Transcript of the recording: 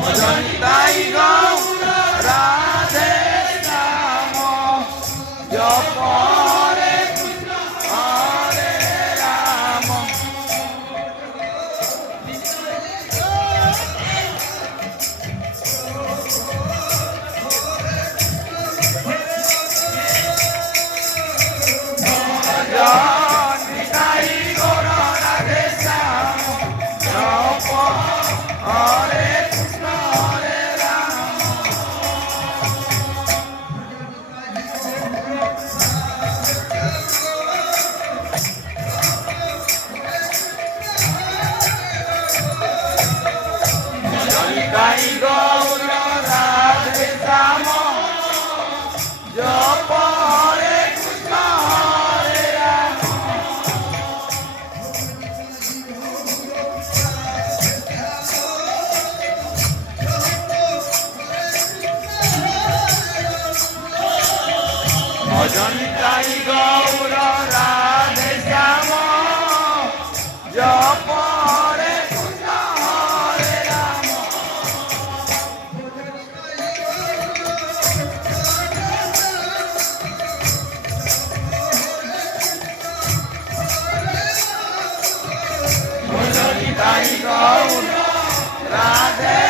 ভজনিতাই গৌর রাধে শ্যাম জপ হরে কৃষ্ণ হরে রাম ভজনিতাই গৌর রাধে শ্যাম জপ হরে কৃষ্ণ হরে রাম ভজনিতাই গৌর রাধে শ্যাম জপ হরে কৃষ্ণ হরে রাম ভজনিতাই গৌর রাধে শ্যাম জপ হরে কৃষ্ণ হরে রাম ভজনিতাই গৌর রাধে